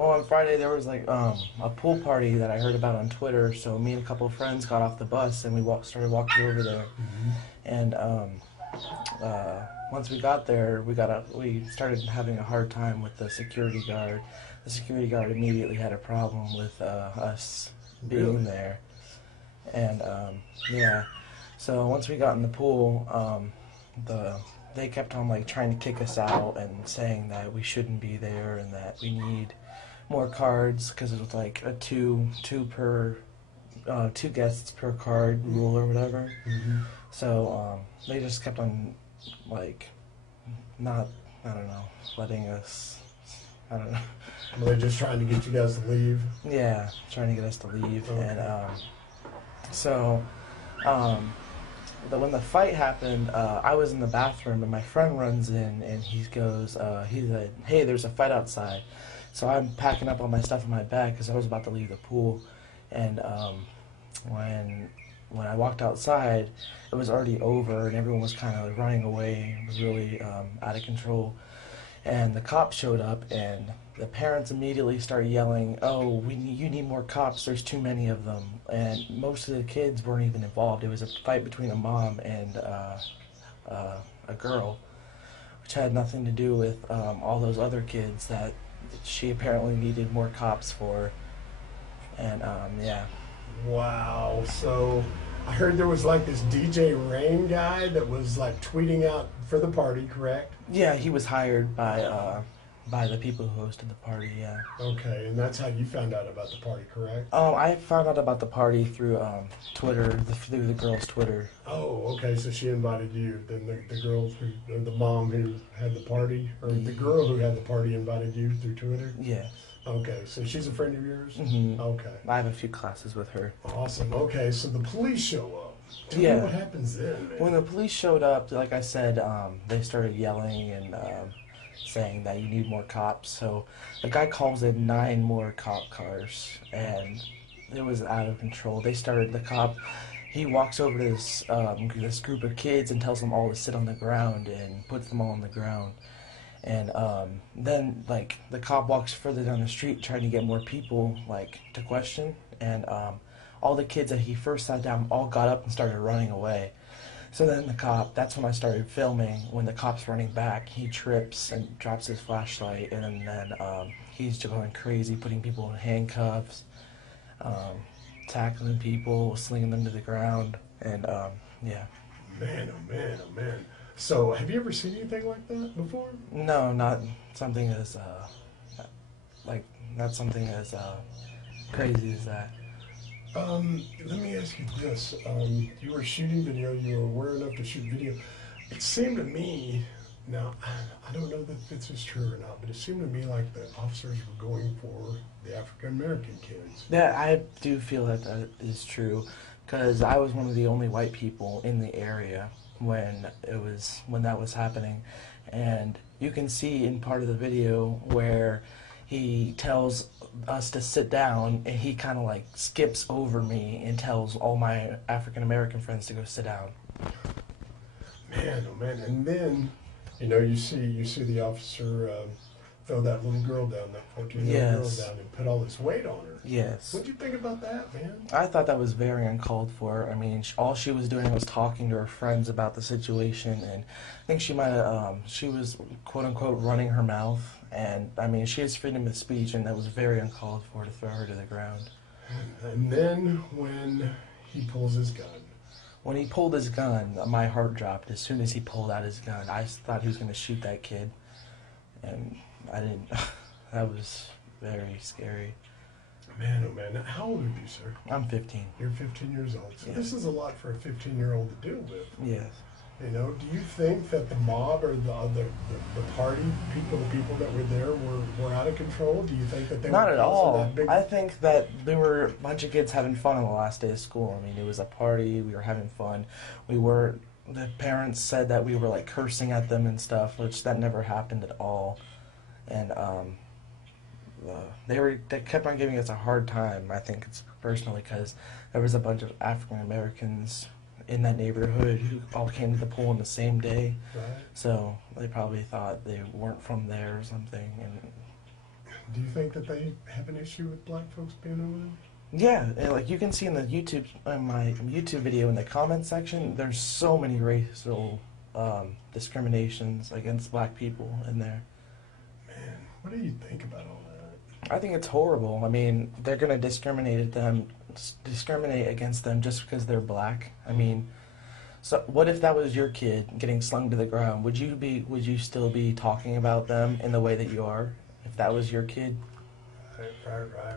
Well, on Friday there was like a pool party that I heard about on Twitter. So me and a couple of friends got off the bus and we started walking over there. Mm-hmm. And once we got there, we started having a hard time with the security guard. The security guard immediately had a problem with us being Really? there. And yeah, so once we got in the pool, they kept on like trying to kick us out and saying that we shouldn't be there and that we need more cards because it was like a two guests per card rule or whatever. Mm-hmm. So they just kept on like not, I don't know, letting us, I don't know. Were they just trying to get you guys to leave? Yeah, trying to get us to leave. Okay. And so when the fight happened, I was in the bathroom and my friend runs in and he goes, he said, "Hey, there's a fight outside." So I'm packing up all my stuff in my bag because I was about to leave the pool. And when I walked outside, it was already over and everyone was kind of running away. It was really out of control. And the cops showed up and the parents immediately started yelling, "Oh, you need more cops, there's too many of them." And most of the kids weren't even involved. It was a fight between a mom and a girl, which had nothing to do with all those other kids that she apparently needed more cops for. And yeah. Wow. So I heard there was like this DJ Rain guy that was like tweeting out for the party, correct? Yeah, he was hired by the people who hosted the party, yeah. Okay, and that's how you found out about the party, correct? I found out about the party through Twitter, through the girl's Twitter. Oh, okay, so she invited you. Then the girl or the mom who had the party, or the girl who had the party invited you through Twitter? Yes. Okay, so she's a friend of yours? Mm-hmm. Okay. I have a few classes with her. Awesome. Okay, so the police show up. Tell me Yeah. what happens then, man. When the police showed up, like I said, they started yelling and saying that you need more cops. So the guy calls in 9 more cop cars, and it was out of control. He walks over to this group of kids and tells them all to sit on the ground and puts them all on the ground. And then, like, the cop walks further down the street trying to get more people, like, to question. And all the kids that he first sat down all got up and started running away. So then that's when I started filming. When the cop's running back, he trips and drops his flashlight. And then he's just going crazy, putting people in handcuffs, tackling people, slinging them to the ground. And, yeah. Man, oh man, oh man. So, have you ever seen anything like that before? No, not something as not something as crazy as that. Let me ask you this. You were shooting video, you were aware enough to shoot video. It seemed to me, now, I don't know if this is true or not, but it seemed to me like the officers were going for the African-American kids. Yeah, I do feel that is true, because I was one of the only white people in the area when that was happening. And you can see in part of the video where he tells us to sit down and he kind of like skips over me and tells all my African American friends to go sit down. Man, oh man. And then, you see the officer throw that little girl down, that 14-year-old girl down, and put all this weight on her. Yes. What'd you think about that, man? I thought that was very uncalled for. I mean, all she was doing was talking to her friends about the situation, and I think she might have, she was quote-unquote running her mouth, and I mean, she has freedom of speech, and that was very uncalled for to throw her to the ground. And then when he pulls his gun. When he pulled his gun, my heart dropped as soon as he pulled out his gun. I thought he was going to shoot that kid, and I didn't. That was very scary. Man, oh man. Now, how old are you, sir? I'm 15. You're 15 years old. So Yeah. This is a lot for a 15-year-old to deal with. Yes. Do you think that the mob or the party people, the people that were there were out of control? Do you think that they Not were at causing all. that big... I think that there were a bunch of kids having fun on the last day of school. I mean, it was a party. We were having fun. The parents said that we were like cursing at them and stuff, which that never happened at all. And they kept on giving us a hard time. I think it's personally because there was a bunch of African Americans in that neighborhood who all came to the pool on the same day. Right. So they probably thought they weren't from there or something. And Do you think that they have an issue with black folks being over there? Yeah, and like you can see in the YouTube, in my YouTube video in the comment section, there's so many racial discriminations against black people in there. Man, what do you think about all that? I think it's horrible. I mean, they're gonna discriminate against them just because they're black. I mean, so what if that was your kid getting slung to the ground? Would you still be talking about them in the way that you are if that was your kid? Right.